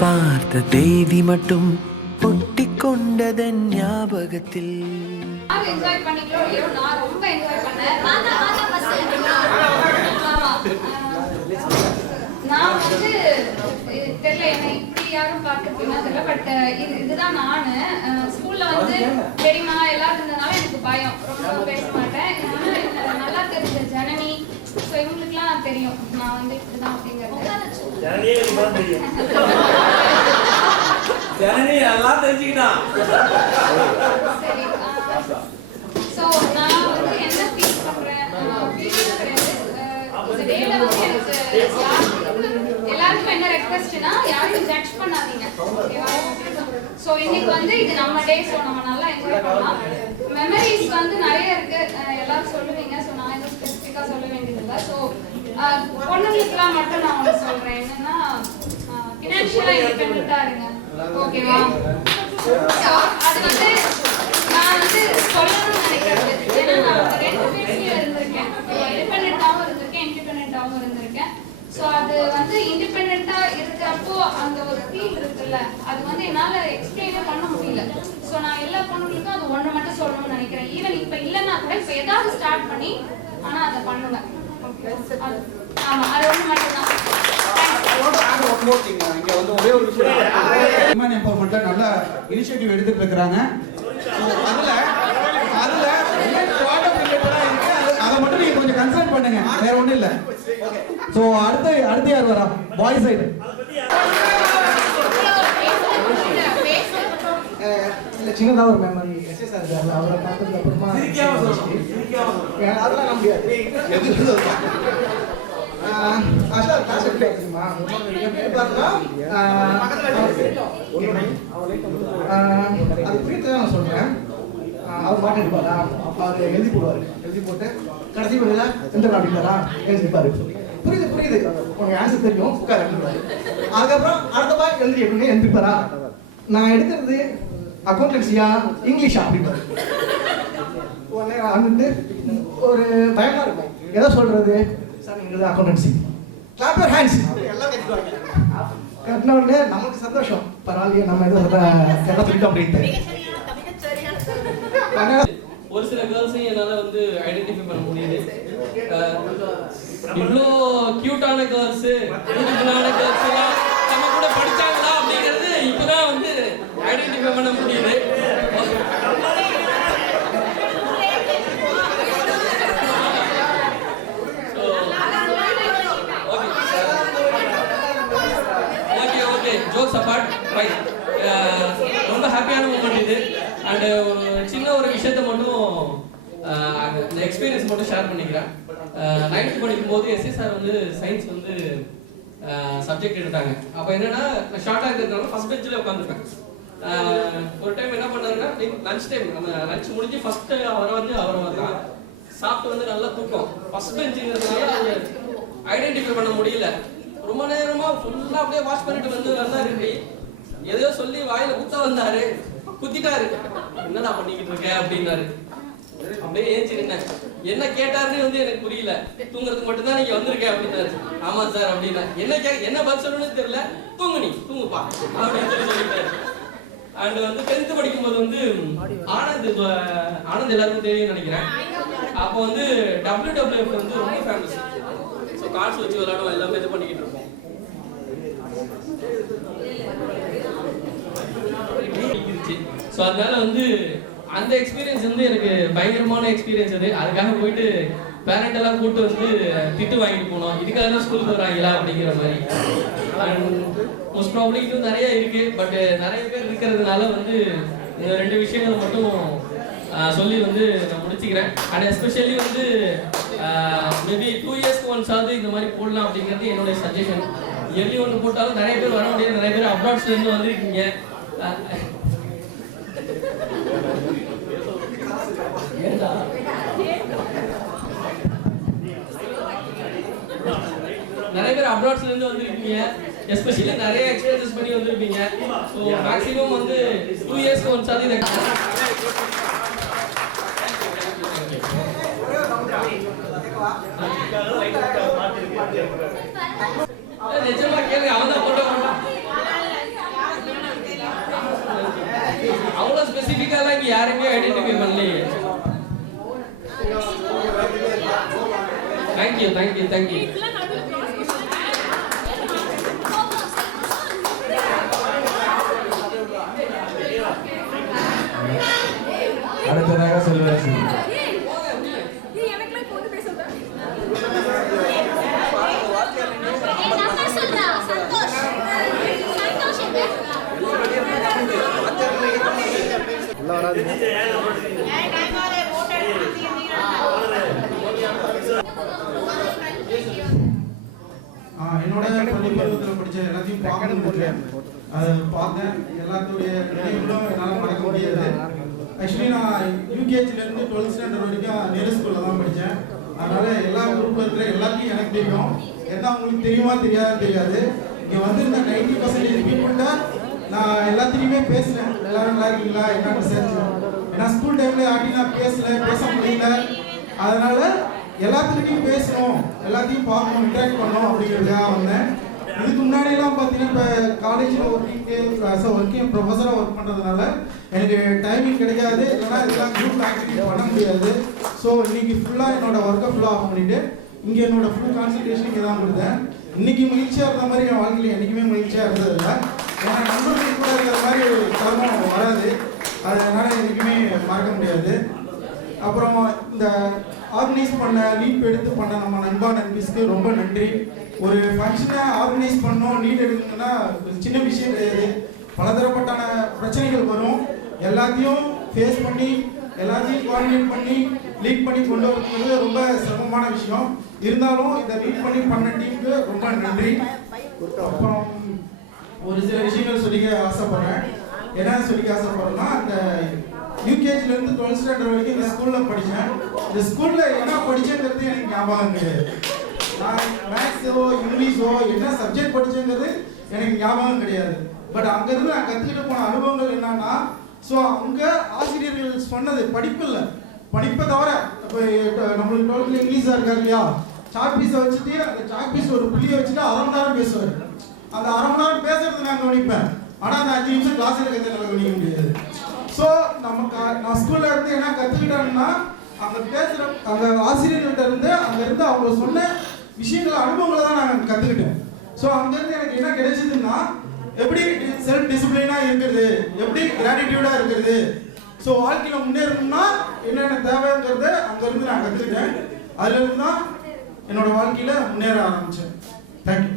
பார்த்த தேதி மட்டும் ஒட்டிக்கொண்டதன் ஞாபகத்தில் என்ஜாய் பண்ணீங்களோ இல்லையோ நான் ரொம்ப என்ஜாய் பண்ணேன். நான் வந்து தெரியல என்னை இப்படி யாரும் பார்த்துருப்பீங்கன்னா தெரியல. பட் இதுதான் நான் ஸ்கூல்ல வந்து தெரியுமா எல்லாரும் இருந்ததுனால எனக்கு பயம், ரொம்ப பேச மாட்டேன். நல்லா தெரிஞ்ச ஜனனி, ஸோ இவங்களுக்குலாம் தெரியும் நான் வந்து இப்படிதான் அப்படிங்கிறது. சரி, ஸோ நான் வந்து என்ன ஃபீல் பண்றேன் எல்லாருக்கும் என்ன ரெக்வெஸ்ட்னா யாரும் ஜட்ஜ் பண்ணாதீங்க, ஓகேவா? ஸோ இன்னைக்கு வந்து இது நம்ம டே, ஸோ நம்ம நல்லா என்ஜாய் பண்ணலாம். மெமரிஸ் வந்து நிறைய இருக்கு, எல்லாரும் சொல்லுவீங்க. ஸோ நான் எதுவும் ஸ்பெசிஃபிக்காக சொல்ல வேண்டியதில்லை. ஸோ பொண்ணுங்களுக்குலாம் மட்டும் நான் ஒன்று சொல்றேன், என்னன்னா ஃபினான்ஷியலா இண்டிபெண்டா இருங்க, ஓகேவா? ஸோ அது வந்து நான் வந்து சொல்லணும்னு நினைக்கிறது. ஏன்னா நான் ரெண்டு ஃபேஸ்லயும் இருந்திருக்கேன், இண்டிபெண்டாவும் இருந்திருக்கேன், இண்டிபெண்டாவும் இருந்திருக்கேன். ஸோ அது வந்து இண்டிபெண்டா இருக்கிறப்போ அந்த ஒரு ஃபீல் இருக்குல்ல, அது வந்து என்னால எக்ஸ்பிளைனே பண்ண முடியல. ஸோ நான் எல்லா பொண்ணுங்களுக்கும் அது ஒன்று மட்டும் சொல்லணும்னு நினைக்கிறேன். ஈவன் இப்போ இல்லைன்னா கூட இப்போ ஏதாவது ஸ்டார்ட் பண்ணி ஆனால் அதை பண்ணுங்க. ஆமா, அது ஒன்று மட்டும் தான். இங்க வந்து ஒரே ஒரு விஷயம், விமன் எம்பவர்மெண்ட்ல நல்ல இனிஷியேட்டிவ் எடுத்துட்டு இருக்காங்க. அதுல அதை மட்டும் நீங்க கொஞ்சம் கன்சல்ட் பண்ணுங்க, வேற ஒண்ணும் இல்ல. சோ அடுத்து யார் வரா? பாய் சைடு இல்ல, சின்னதா ஒரு மெமரி எஸ்எஸ்ஆர் இருக்காரு, அவரை பார்த்ததுக்கு அப்புறமா அதெல்லாம் நம்ப முடியாது. அது புரியுது நான் சொல்றேன். அவர் மாட்டு எடுப்பாரா, அவர் எழுதி போடுவாரு, எழுதி போட்டு கடைசி வரையில எந்த அப்படின்னாரா எழுதிப்பாரு. புரியுது உனக்கு ஆன்சர் தெரியும், உட்கார் எழுதிப்பாரு. அதுக்கப்புறம் அடுத்த பாய் எழுதி எப்படின்னு எழுதிப்பாரா. நான் எடுக்கிறது அக்கௌண்டன்சியா இங்கிலீஷா அப்படிப்பாரு. உடனே வந்துட்டு ஒரு பயமா இருக்கும், எதை சொல்றது சார், நீங்க அக்கௌண்டன்சி, கிளாப் யுவர் ஹேண்ட்ஸ், எல்லாம் கட்டிடுவாங்க. கட்டின உடனே நமக்கு சந்தோஷம், பரவாயில்லையே நம்ம எதை எல்லாம் சொல்லிட்டோம் அப்படின்ட்டு. ஒரு சில கேர்ள்ஸையும் என்னால வந்து ஐடென்டிஃபை பண்ண முடியுது. இவ்வளோ கியூட்டான கேர்ள்ஸ், பியூட்டிஃபுல்லான கேர்ள்ஸ் எல்லாம் நம்ம கூட படிச்சாங்களா அப்படிங்கிறது இப்பதான் வந்து ஐடென்டிஃபை பண்ண முடியுது. ஓகே, ஜோக்ஸ் அபார்ட், ரைட், ரொம்ப ஹாப்பியான மூமெண்ட் இது. அண்ட் ஒரு சின்ன ஒரு விஷயத்த மட்டும் இந்த எக்ஸ்பீரியன்ஸ் மட்டும் ஷேர் பண்ணிக்கிறேன். 9th படிக்கும்போது எஸ்எஸ்ஆர் வந்து சயின்ஸ் வந்து சப்ஜெக்ட் எடுத்தாங்க. அப்போ என்னன்னா ஷார்ட்டாக இருக்கிறதுனால ஃபர்ஸ்ட் பெஞ்சில் உட்காந்துருப்பேன். ஒரு டைம் என்ன பண்ணாருன்னா லஞ்ச் டைம், நம்ம லஞ்ச் முடிஞ்சு ஃபர்ஸ்ட் அவர் தான் சாப்பிட்டு வந்து நல்லா தூக்கம். ஃபர்ஸ்ட் பெஞ்சுங்கிறதுனால ஐடென்டிஃபை பண்ண முடியல. ரொம்ப நேரமா ஃபுல்லாக அப்படியே வாஷ் பண்ணிட்டு வந்தாரு. எதையோ சொல்லி வாயில குத்த வந்தாரு, குத்திட்டாரு. என்னடா பண்ணிக்கிட்டு இருக்க அப்படின்னாரு. அப்படியே ஏஞ்சி நின்னேன். என்ன கேட்டாருன்னு வந்து எனக்கு புரியல. தூங்குறதுக்கு மட்டும்தான் நீங்க வந்திருக்க அப்படின்னாரு. ஆமா சார் அப்படின்னா. என்ன பதில் சொல்லணும்னு தெரியல. தூங்குப்பா அப்படின்னு சொல்லிட்டாரு. அண்ட் வந்து 10th படிக்கும்போது வந்து ஆனந்த் எல்லாருக்கும் தெரியும்னு நினைக்கிறேன். அப்போ வந்து WWF வந்து ரொம்ப ஃபேமஸ். ஸோ கார்ட்ஸ் வச்சு விளையாடுவோம், எல்லாமே இது பண்ணிக்கிட்டு இருப்போம். ஸோ அதனால வந்து அந்த எக்ஸ்பீரியன்ஸ் வந்து எனக்கு பயங்கரமான எக்ஸ்பீரியன்ஸ் அது. அதுக்காக போயிட்டு பேரண்ட் எல்லாம் கூப்பிட்டு வந்து திட்டு வாங்கிட்டு போனோம். இதுக்காக தான் ஸ்கூலுக்கு வராங்களா அப்படிங்கிற மாதிரி. மோஸ்ட் ப்ராப்ளி இன்னும் நிறைய இருக்கு. பட் நிறைய பேர் இருக்கிறதுனால வந்து இந்த 2 விஷயங்கள் மட்டும் சொல்லி வந்து நான் முடிச்சுக்கிறேன். அண்ட் எஸ்பெஷலி வந்து மேபி 2 இயர்ஸ்க்கு ஒன்ஸ் ஆகுது இந்த மாதிரி போடலாம் அப்படிங்கிறது என்னுடைய சஜஷன். இயர்லி ஒன்று போட்டாலும் நிறைய பேர் வர முடியாது, நிறைய பேர் அப்ராட்ஸ்ல இருந்து வந்திருக்கீங்க. நிறைய பேர் அப்ராட்ஸ்ல இருந்து வந்திருக்கீங்க, எஸ்பெஷலி நிறைய எக்ஸ்பீரியன்ஸ் பண்ணி வந்திருப்பீங்க. ஸோ மேக்ஸிமம் வந்து 2 இயர்ஸ்க்கு ஒன்ஸ் ஆகுது இதை நிஜமா கேள்வி அவன் தான் போட்டோ வரைக்கும் யாருமே ஐடென்டிஃபை பண்ணலையே. Thank you thank you thank you. அடுத்ததாக செல்வராசி. என்னோட பள்ளிப்பருவத்தில் படித்த எல்லாத்தையும் பார்க்கணும். அதை பார்த்தேன். எல்லாத்துடைய நினைவுகளும் என்னால் மறக்க முடியாது. ஆக்சுவலி நான் யூகேஜிலேருந்து 12th ஸ்டாண்டர்ட் வரைக்கும் நேரு ஸ்கூலில் தான் படித்தேன். அதனால் எல்லா குரூப்பில் இருக்கிற எல்லாத்தையும் எனக்கு தெரியும். என்ன உங்களுக்கு தெரியுமா தெரியாது. இங்கே வந்து இந்த 90% பீப்புள்கிட்ட நான் எல்லாத்துலேயுமே பேசுகிறேன். எல்லாரும் நல்லா இருக்கீங்களா என்னன்னு விசாரிச்சேன். ஏன்னா ஸ்கூல் டைமில் ஆட்டி நான் பேச முடியல. அதனால் எல்லாத்துக்கிட்டையும் பேசணும், எல்லாத்தையும் பார்க்கணும், இன்ட்ராக்ட் பண்ணணும் அப்படிங்கிறதுக்காக வந்தேன். இதுக்கு முன்னாடியெல்லாம் பார்த்தீங்கன்னா இப்போ காலேஜில் ஒர்க்கிங் ப்ரொஃபஸராக ஒர்க் பண்ணுறதுனால எனக்கு டைமிங் கிடைக்காது. இல்லைனா இதெல்லாம் குரூப் ஆக்டிவிட்டி பண்ண முடியாது. ஸோ இன்னைக்கு ஃபுல்லாக என்னோட ஒர்க்கை ஃபுல்லாக ஆஃப் பண்ணிவிட்டு இங்கே என்னோட ஃபுல் கான்சன்ட்ரேஷன் இங்கே தான் கொடுத்தேன். இன்னைக்கு மகிழ்ச்சியாக இருந்த மாதிரி என் வாழ்க்கையில் என்றைக்குமே மகிழ்ச்சியாக இருந்ததில்லை. ஏன்னா நண்பர்கள் கூட இருக்கிற மாதிரி ஒரு தருணம் வராது. அதனால் என்றைக்குமே மறக்க முடியாது. அப்புறம் இந்த ஆர்கனைஸ் பண்ண லீட் எடுத்து பண்ண நம்ம நண்பா நண்பிஸ்க்கு ரொம்ப நன்றி. ஒரு ஃபங்க்ஷனை ஆர்கனைஸ் பண்ணோம், லீட் எடுக்கணும்னா சின்ன விஷயம் கிடையாது. பலதரப்பட்டான பிரச்சனைகள் வரும். எல்லாத்தையும் ஃபேஸ் பண்ணி எல்லாத்தையும் கோஆர்டினேட் பண்ணி லீட் பண்ணி கொண்டு வரது ரொம்ப சிரமமான விஷயம். இருந்தாலும் இந்த லீட் பண்ண டீமுக்கு ரொம்ப நன்றி. அப்புறம் ஒரு சில விஷயங்கள் சொல்லிக்க ஆசைப்படுறேன். என்ன சொல்லிக்க ஆசைப்படுறேன்னா, அந்த யூகேஜிலேருந்து 12th ஸ்டாண்டர்ட் வரைக்கும் இந்த ஸ்கூலில் படித்தேன். இந்த ஸ்கூலில் என்ன படித்தேங்கிறது எனக்கு ஞாபகம் கிடையாது. நான் மேக்ஸோ இங்கிலீஷோ என்ன சப்ஜெக்ட் படித்தேங்கிறது எனக்கு ஞாபகம் கிடையாது. பட் அங்கேருந்து நான் கற்றுக்கிட்டு போன அனுபவங்கள் என்னன்னா, ஸோ அங்கே ஆசிரியர்கள் சொன்னது படிப்பு இல்லை, படிப்பை தவிர இப்போ நம்மளுக்கு 12th இங்கிலீஷாக இருக்காரு இல்லையா, சாக் பீஸை வச்சுட்டு அந்த சாக் பீஸ் ஒரு புள்ளியை வச்சுட்டு 1/2 மணி நேரம் பேசுவார். அந்த 1/2 மணி நேரம் பேசுறது நான் கவனிப்பேன். ஆனால் அந்த 5 நிமிஷம் கிளாஸ் எடுக்கிறத கவனிக்க முடியாது. ஸோ நான் ஸ்கூலில் இருந்து என்ன கற்றுக்கிட்டேன்னா, அங்கே பேசுகிற அந்த ஆசிரியர்கள்ட்ட இருந்து அங்கேருந்து அவங்க சொன்ன விஷயங்கள் அனுபவங்களை தான் நான் கற்றுக்கிட்டேன். ஸோ அங்கேருந்து எனக்கு என்ன கிடைச்சதுன்னா, எப்படி செல்ஃப் டிசிப்ளினாக இருக்கிறது, எப்படி கிராட்டிடியூடாக இருக்கிறது, ஸோ வாழ்க்கையில் முன்னேறணும்னா என்னென்ன தேவைங்கிறத அங்கேருந்து நான் கற்றுக்கிட்டேன். அதுலேருந்து தான் என்னோட வாழ்க்கையில் முன்னேற ஆரம்பித்தேன். தேங்க்யூ.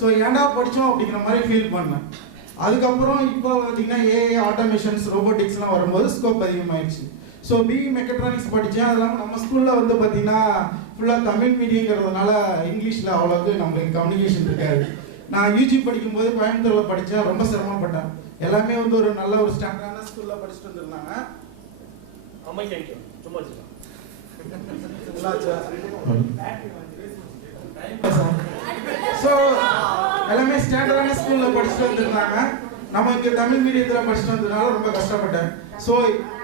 ஸோ ஏன்டா படித்தோம் அப்படிங்கிற மாதிரி ஃபீல் பண்ணேன். அதுக்கப்புறம் இப்போ பார்த்தீங்கன்னா ஏஐ ஆட்டோமேஷன்ஸ் ரோபோட்டிக்ஸ்லாம் வரும்போது ஸ்கோப் அதிகமாகிடுச்சு. ஸோ பிஇ மெக்கட்ரானிக்ஸ் படித்தேன். அது இல்லாமல் நம்ம ஸ்கூலில் வந்து பார்த்தீங்கன்னா ஃபுல்லாக தமிழ் மீடியங்கிறதுனால இங்கிலீஷில் அவ்வளோக்கு நம்மளுக்கு கம்யூனிகேஷன் இருக்காது. நான் யூஜி படிக்கும்போது கோயம்புத்தூரில் படித்தேன். ரொம்ப சிரமப்பட்டேன். எல்லாமே வந்து ஒரு நல்ல ஒரு ஸ்டாண்டர்டான ஸ்கூலில் படிச்சுட்டு வந்துருந்தாங்க. ஸோ எல்லாமே ஸ்டாண்டர்டான ஸ்கூலில் படிச்சுட்டு வந்துருந்தாங்க. நம்ம இங்கே தமிழ் மீடியத்தில் படிச்சுட்டு வந்ததுனால ரொம்ப கஷ்டப்பட்டேன். ஸோ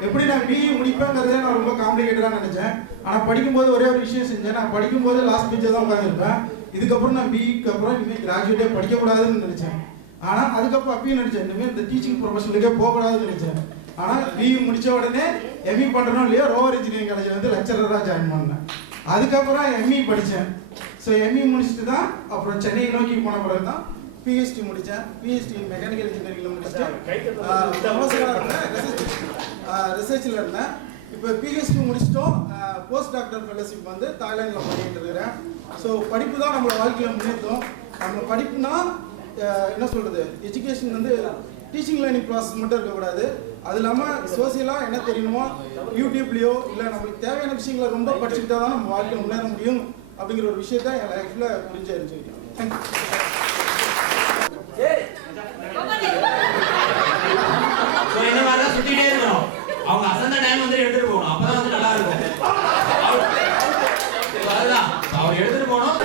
எப்படி நான் பிஇ முடிப்பேங்கிறதே நான் ரொம்ப காம்ப்ளிகேட்டடாக நினச்சேன். ஆனால் படிக்கும்போது ஒரே ஒரு விஷயம் செஞ்சேன். நான் படிக்கும்போது லாஸ்ட் பெஞ்சில் தான் உட்காந்துருப்பேன். இதுக்கப்புறம் நான் பிஇக்கு அப்புறம் இனிமேல் கிராஜுவேட்டே படிக்கக்கூடாதுன்னு நினச்சேன். ஆனால் அதுக்கப்புறம் அப்பயும் நினச்சேன், இனிமேல் இந்த டீச்சிங் ப்ரொஃபஷனுக்கே போகக்கூடாதுன்னு நினச்சேன். ஆனால் பிஇ முடித்த உடனே எம்இ பண்ணுறோம் இல்லையா, ரோவர் இன்ஜினியரிங் காலேஜில் வந்து லெக்சரராக ஜாயின் பண்ணேன். அதுக்கப்புறம் எம்இ படித்தேன். ஸோ எம்இ முடிச்சுட்டு தான் அப்புறம் சென்னையை நோக்கி போன பிறகு தான் பிஹெச்டி முடித்தேன். பிஹெச்டி மெக்கானிக்கல் இன்ஜினியரிங்கில் முடிச்சிட்டேன். ரிசர்ச்சில் இருந்தேன். இப்போ பிஹெச்டி முடிச்சிட்டோம். போஸ்ட் டாக்டர் ஃபெலோஷிப் வந்து தாய்லாண்டில் பண்ணிட்டு இருக்கிறேன். ஸோ படிப்பு தான் நம்மளோட வாழ்க்கையில் முன்னேற்றும். நம்ம படிப்புனா என்ன சொல்கிறது, எஜுகேஷன் வந்து டீச்சிங் லேர்னிங் ப்ராசஸ் மட்டும் இருக்கக்கூடாது. அது இல்லாமல் சோசியலாக என்ன தெரியணுமோ யூடியூப்லேயோ இல்லை நம்மளுக்கு தேவையான விஷயங்களை ரொம்ப படிச்சுக்கிட்டா தான் நம்ம வாழ்க்கையில் முன்னேற முடியும் அப்படிங்கிற ஒரு விஷயத்த என் லைஃப்பில் புரிஞ்சு அறிஞ்சுக்கிட்டேன். இந்த மாதிரிலாம் சுத்திட்டே இருக்கணும். அவங்க அசந்த டைம் வந்து எடுத்துட்டு போகணும். அப்பதான் வந்து நல்லா இருக்கும். அதுதான் அவர் எடுத்துட்டு போகணும்.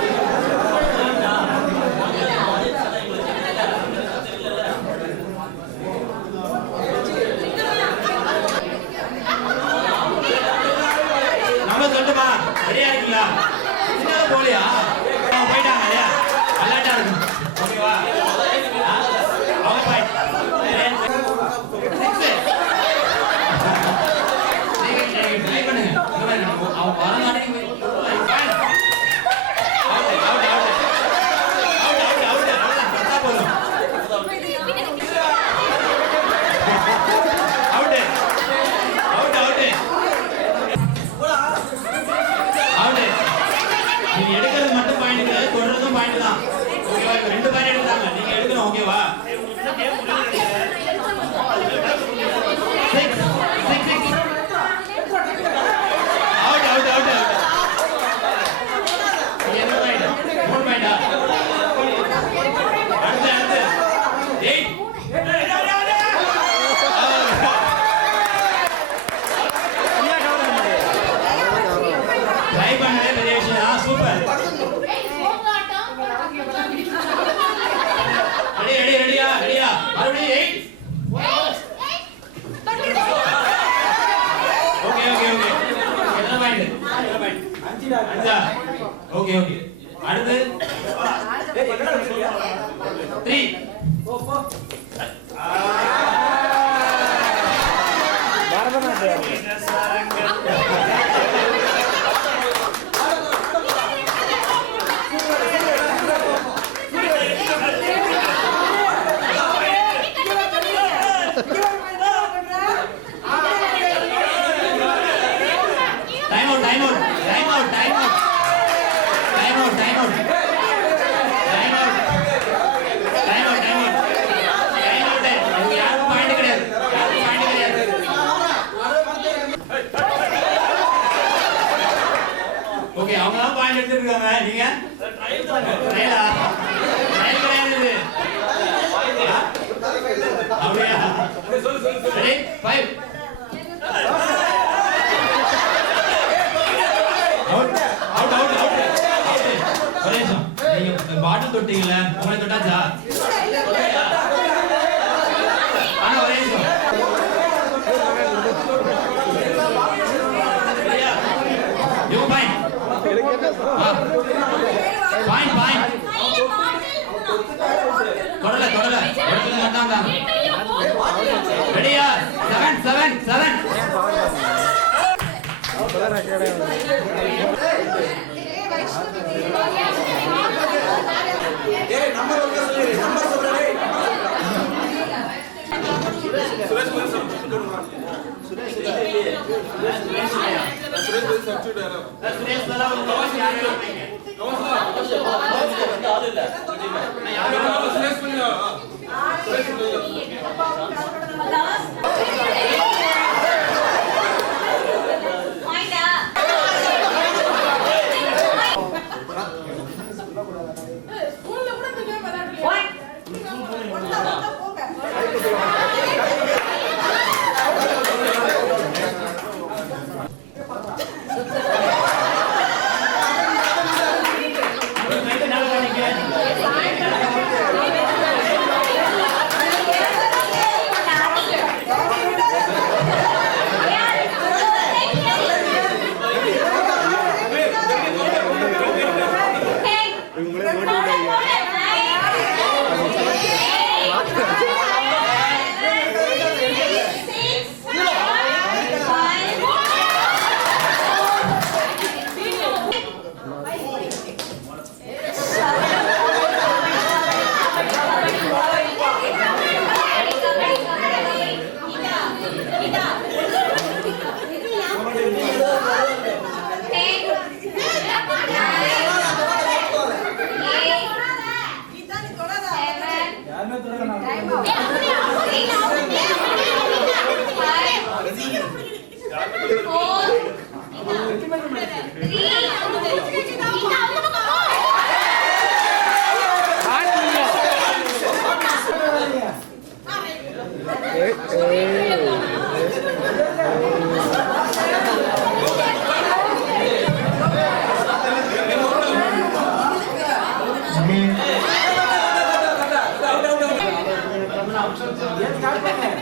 நம்ம சொல்லட்டுமா? ரெடியா இருக்கீங்களா? போலியா போயிட்டாங்க இல்லையா? அலர்ட்டா இருக்கும். ஓகேவா? அவங்க போயிட்டு பாயிண்ட் தான். ஓகேவா? இப்ப 2 பாயிண்ட் எடுத்தாங்க. நீங்க எடுக்கணும். ஓகேவா? 6 அவுட் அவுட் அவுட். என்ன பாயிண்ட்? 3 பாயிண்டா? அடுத்து 8. ட்ரை பண்ணதே பெரிய விஷயம். சூப்பர். ரெடியா மறுபடியும் 8. ஓகே என்ன பாயிண்ட்? 5. ஓகே அடுத்து 3. Time out. இங்க யாருக்கும் பாயிண்ட் கிடையாது. ஓகே, அவங்க தான் பாயிண்ட் எடுத்துருக்காங்க. நீங்க ட்ரைலா? ட்ரைல் கிடையாது இது. அப்படியா? ரெடி? 5. பாட்டில் தொட்டீங்கல்ல, உங்களை தொட்டாச்சா? ஆனா ஒரே நிமிஷம். பாயிண்ட் தொடல எடுத்து மாட்டாங்க. ரெடியா? 7.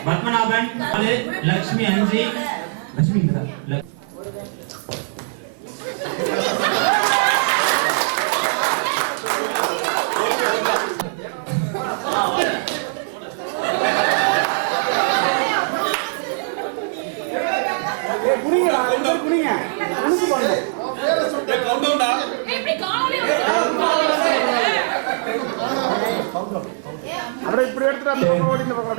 பத்மநாபன் 4, லட்சுமி 5. லட்சுமி இப்படி எடுத்துட்டு ஓடின பக்கம்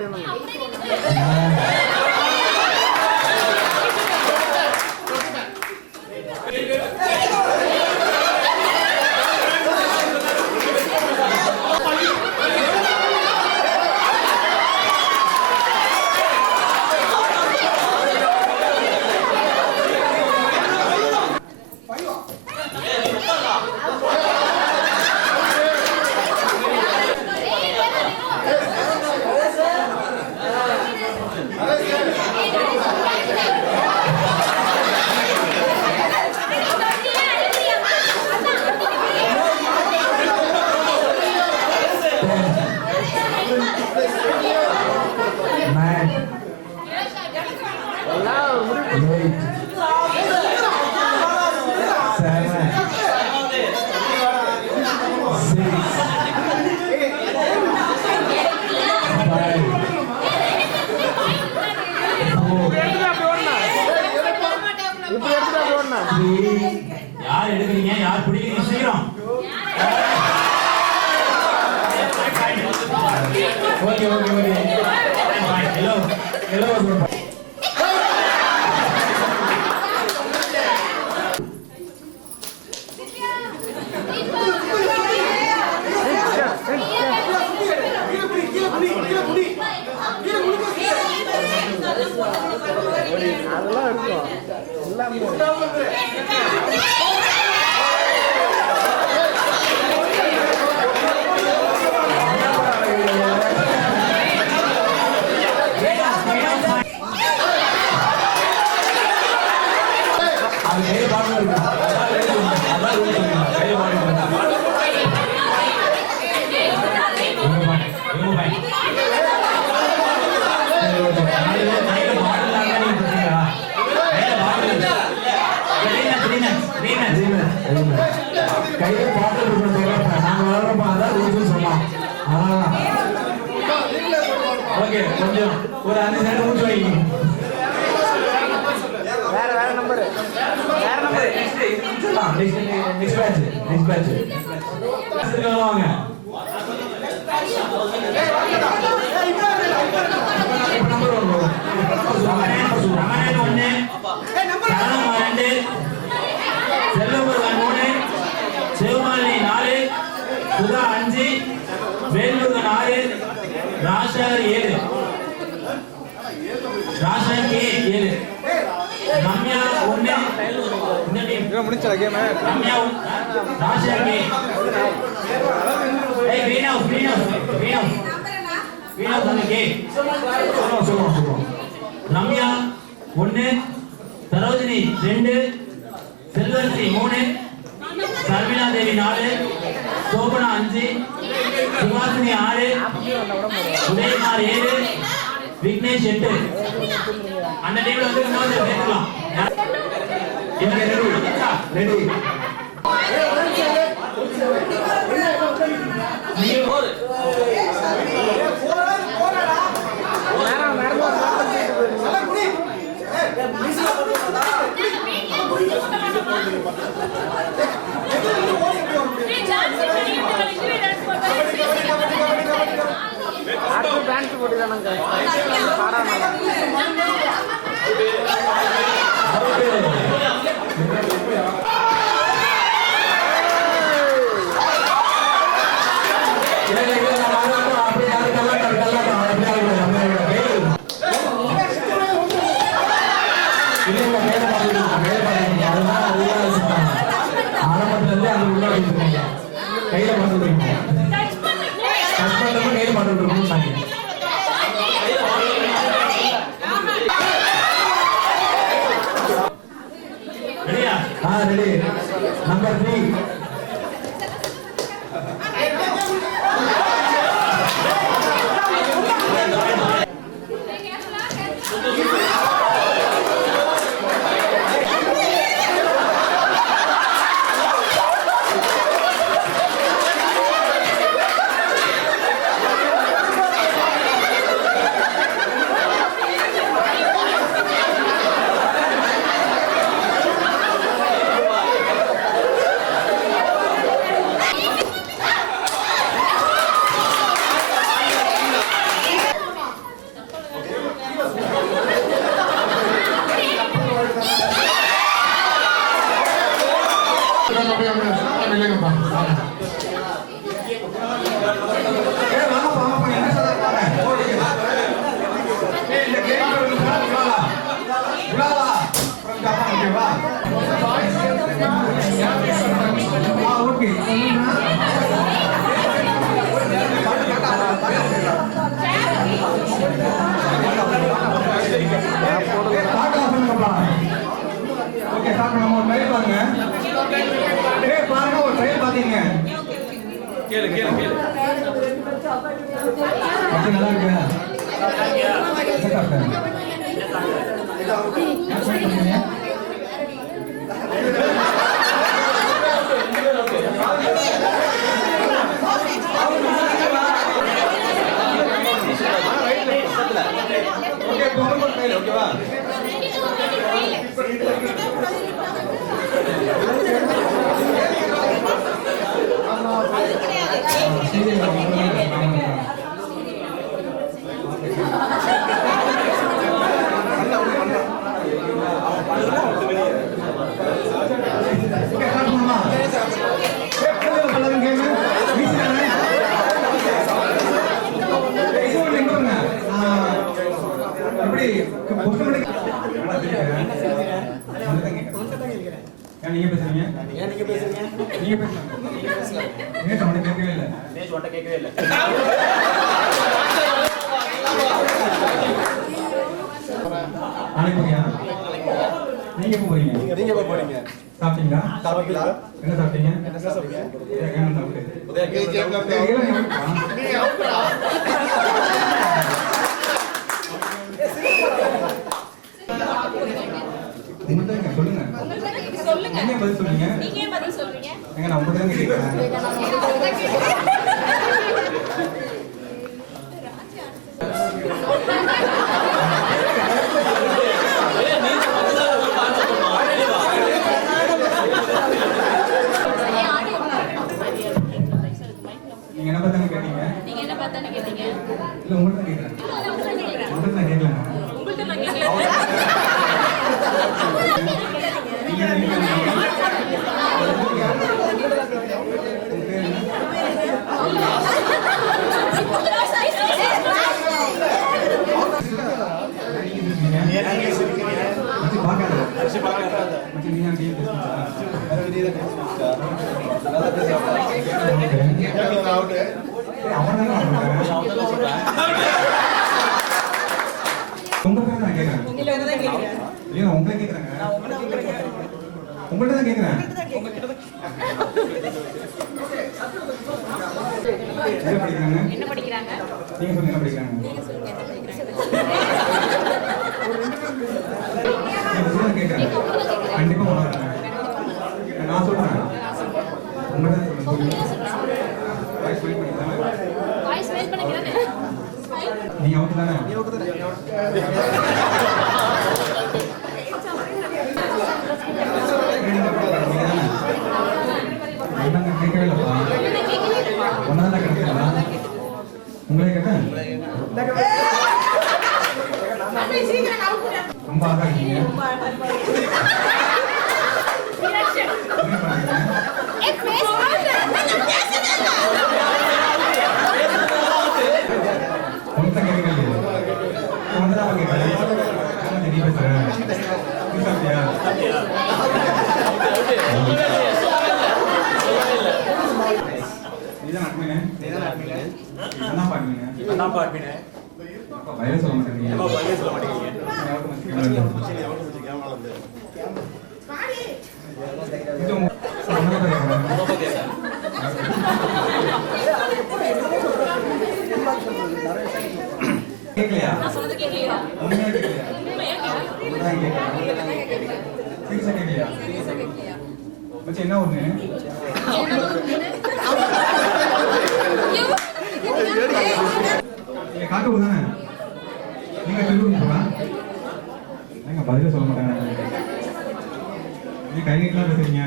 யார் எடுக்கிறீங்க யார் பிடிக்கிறீங்க சீக்கிரம். Okay okay okay hello hello அதெல்லாம் இருக்கும் எல்லாமே கையில பாட்டு நாங்க வளர்றப்ப அதான் ரூல்ஸ் சொன்னோம். ஓகே கொஞ்சம் ஒரு 5 செகண்ட் மூச்சு வைங்க. வேற நம்பர் நெக்ஸ்ட் பேட்ச் வாங்க. ரமணன் 1 சரணம் 2 செல்வமுருகன் 3 சிவமாலினி 4 சுதா 5 வேல்முருகன் 6 ராஜசேகர் 7 ராஜசேகர் கே 7 ரம்யா 1 முடிச்சா கேம் ரம்யா ராஜசேகர் கே ஏய் வீணா கே சொல்லுவோம். ரம்யா 1 சரோஜினி 2 செல்வரசி 3 சர்மிளா தேவி 4 சோபனா 5 சுபாசினி 6 உதயகுமார் 7 விக்னேஷ் 8 அந்த டீம்ல வந்து இன்னொரு பேசலாம். ரெடி அடுத்து டான்ஸ் போட்டுதானங்க கையில மாட்டு கையில மாட்டு ரெடியா? ரெடி. நம்பர் 3 ஓகேவா நீங்க பேசுறீங்க ஏன் நீங்க பேசுறீங்க? நீங்க பேசலாம் நீங்க சவுண்ட் கேட்கவே இல்லை நேஷ் ஒன்ட்ட கேட்கவே இல்லை. நாளைக்கு போறியா நீங்க எப்போ போறீங்க நீங்க எப்ப போறீங்க? சாப்பிட்டீங்களா சாப்பிட்டீங்களா? என்ன சாப்பிட்டீங்க என்ன சாப்பிட்டீங்க? என்ன சாப்பிட்டு உங்கள்கிட்ட சொல்லுங்க சொல்லுங்க. நீங்க பதில் சொல்லுங்க நீங்க ஏன் பதில் சொல்றீங்க? எங்க நான் உங்கள்கிட்ட தான் கேட்கிறேன் நீங்க என்ன பார்த்தாங்க கேட்டீங்க நீங்க என்ன பார்த்தானே கேட்டீங்க? இல்ல உங்கள்கிட்ட கேட்கிறேன் உங்கள்கிட்ட நான் கேட்கல உங்கள்ட்ட நான் கேட்கல. உங்க பேர் நான் கேட்கிறேன் இல்லையா உங்களை கேட்கிறேங்க உங்கள்கிட்ட தான் கேட்கிறேன் என்ன படிக்கிறாங்க என்ன படிக்கிறாங்க? நீங்க சொல்லுங்க என்ன படிக்கிறாங்க நீங்க சொல்லுங்க என்ன படிக்கிறாங்க? நீங்க சொல்லுங்க கேட்கிறேன் கண்டிப்பா போறாங்க நான் சொல்றேன் உங்கள்கிட்ட சொல்லுங்க வாய்ஸ் வெயிட் பண்ணிக்கலாம் வாய்ஸ் வெயிட் பண்ணிக்கிறானே. நீங்க அவுட் தானே கேட்கவே இல்லப்பா ஒன்னாதான் கிடைக்கிறா உங்களே கேட்டேன் ரொம்ப அழகா இருக்கீங்க என்ன பண்றீங்க உங்கள்கிட்ட கேட்கவே ஒன்னதான் கேட்கறேன் நீ பேசுறேன் நீ சாப்பிட்டியா நீதான் அட்மினு என்ன பாடுவீங்க நான் பாடுவேன். அப்பா வயல சொல்ல மாட்டேங்க அப்பா பதிலே சொல்ல மாட்டேங்கிறீங்க. கேட்கலையா நான் சொல்றது கேட்கலையா? உண்மையா கேட்கலையா உண்மையா கேட்கல. உண்மையா கேட்கலையா சீரியஸா கேட்கலையா மச்சி என்ன ஒண்ணு நீங்க காட்டு தானே நீங்க திரும்ப போலாம் நீங்க பதிலே சொல்ல மாட்டாங்க நீ கை நீட்டலாம் பேசுறீங்க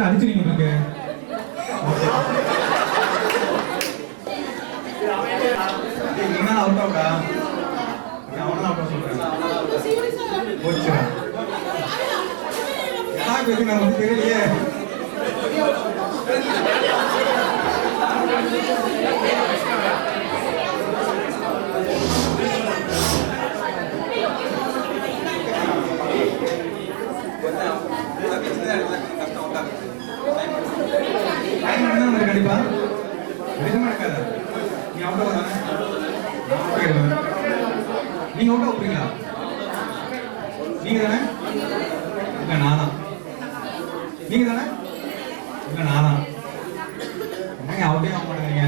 அடிச்சுறீங்க உங்களுக்கு நீங்க அவுட் அவுட்டா அவனா அவுட் சொல்றேன் போச்சுடா யார் பேசுங்க உங்களுக்கு தெரியலையே கண்டிப்பா எதுவுமே நடக்காது நீ அவுட் தானே நீங்க அவுட் ஆகுறீங்களா நீங்க தானே இல்ல நானா நீங்க தானே இல்ல நானா என்னங்க அவுட்டே ஆக மாட்டேங்கிறீங்க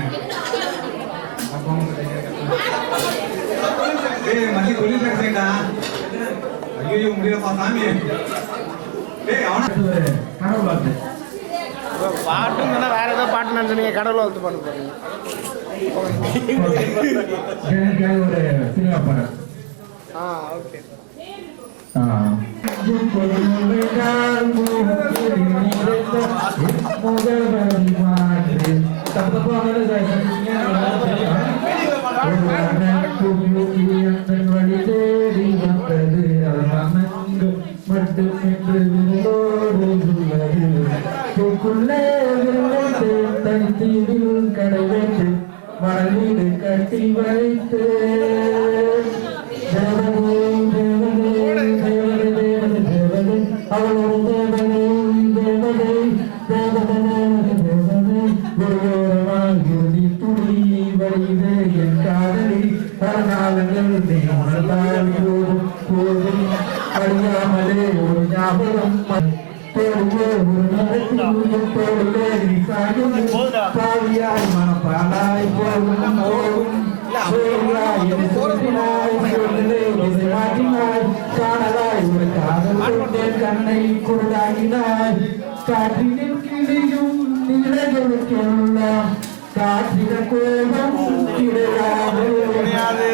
ஏய் மதி தொழில் பேசுறேன்டா ஐயோ முடியலப்பா சாமி ஏய் அவன கடவுள் வாழ்த்து பாட்டுன்னா வேற ஏதோ பாட்டு நினைச்சீங்க கடவுள் வாழ்த்து பாட்டு பாருங்க எனக்கு ஒரு சினிமா படம் ஓகே மனதில் கட்டி வைத்து அவன் கண்ணை குருடாகினாய் காற்றினில் கிளியும் நிலைகளுக்கெல்லாம் காற்றின கோபம் கிடையாது